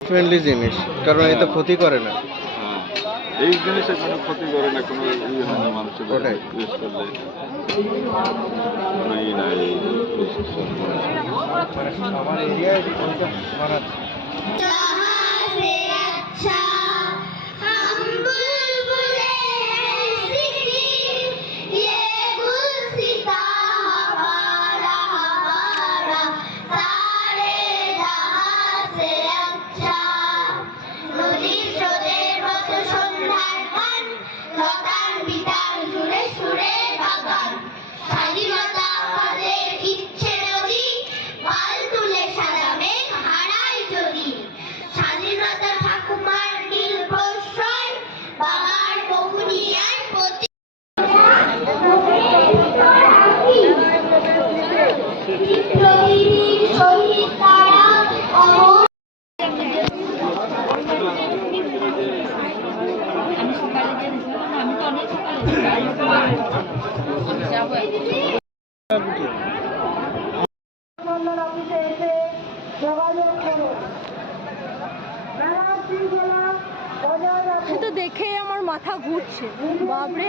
Friendly জিনিস কারণ এটা ক্ষতি করে না। হ্যাঁ, এই জিনিসের কোনো ক্ষতি করে না কোনো ই হয় মানুষের তো দেখেই আমার মাথা ঘুরছে। বাপরে।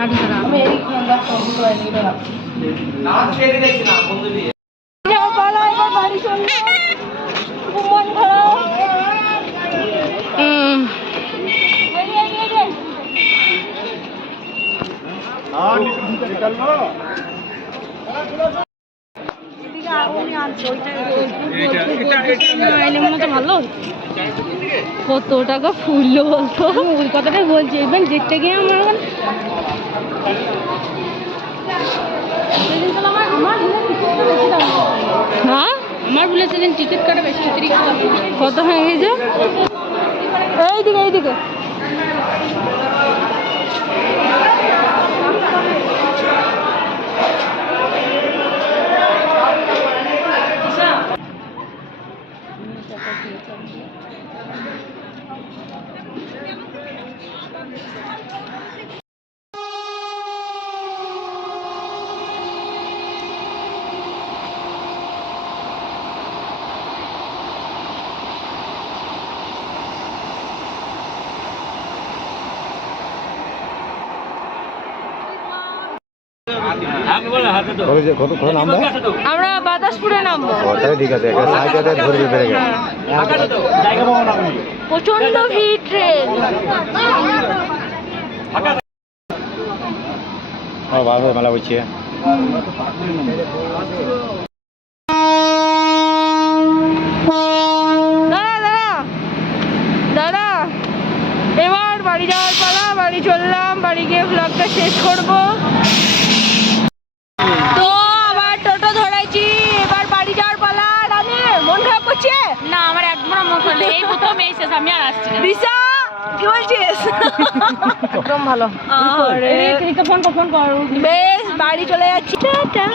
শাড়ি ছাড়া এই। কত টাকা ফুললো বলতো ওই কথাটাই বলছি এবার দেখতে গিয়ে আমার এখন আমার আমার হ্যাঁ আমার ভুলে সেদিন টিকিট কাটা বেশি। কত হয়ে গেছে? এইদিকে এইদিকে। আমরা বাতাসপুরে নামবো। ঠিক আছে প্রচণ্ড ভিড় ট্রেন ও ভালো মেলা বলছি দাদা দাদা দাদা এবার বাড়ি যাওয়ার পালা, বাড়ি চললাম, বাড়ি গিয়ে ব্লগটা শেষ করব তো আবার টোটো ধরাইছি এবার বাড়ি যাওয়ার পালা রানী মন খারাপ করছে না আমার একবার মন করলে এই প্রথম না রিসা কি বলছিস? একদম ভালো। আরে ফোন ফোন কর বেশ বাড়ি চলে যাচ্ছি। টাটা